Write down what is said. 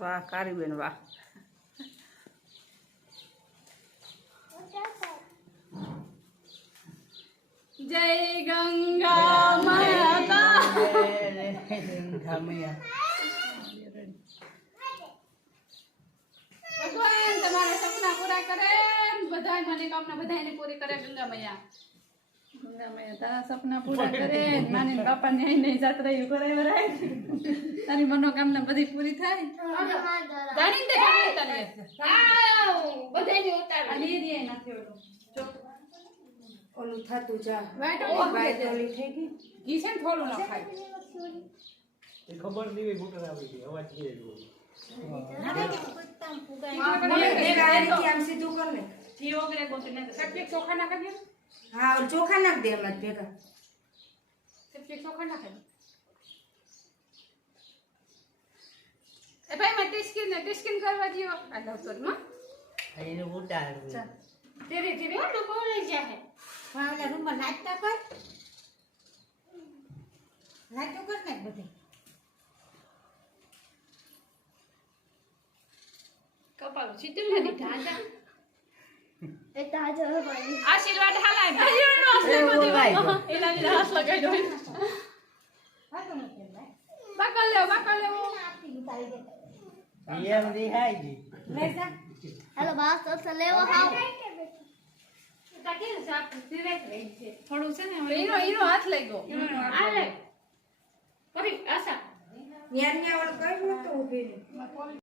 વાહ કારીબેન વાહ. જય ગંગા માતા. ભગવાન તમારા સપના પૂરા કરે, બધાય મનોકામના બધાયને પૂરી કરે. ગંગા મૈયા, ગંગા મૈયા તારા સપના પૂરા કરે. નાની બાપા ને નહીં જાત રહ્યું કરાય વરાય, તારી મનોકામના બધી પૂરી થાય. જાણી દે તને બધાયને ઉતાર અને દે નથી ઓલું જો ઓલું થાતું જા વાઈટ ઓલી થઈ ગઈ ઘી છે ને થોડું ન ખાય એ ખબર નહીં મોટર આવી ગઈ અવાજ કે આમ સીધું કર ને ઘી વગેરે ગોતને સટકે ચોખા નાખ દે. હા ઓર ચોખા નાખ દે એમાં ભેગા સટકે ચોખા નાખ દે. એ ભાઈ મેં ટેસ્કિન કરવા દિયો આ દોતરમાં એને ઉતાર ધીરે ધીરે કોણ બોલે જાય. હા ઓલા રૂમમાં નાચતા કર નાચતો કર ને બધે કપાળ સીધું નથી ઢાંચા એ તાજો ભાઈ આશીર્વાદ હાલાય ભાઈનો આશીર્વાદ એના ની હાથ લગાઈ દો. હા તો નથી બાકલ લેવો આપી ઉતારી દે એમ દેખાય લે જા. હેલો બાસ તો લેવો ખાવ તાકે સાપ સિરેટ રહી છે થોડું છે ને ઈનો હાથ લઈ ગયો આ લે કરી આશા ન્યા ન્યા ઓલ કઈ નતો ઉભી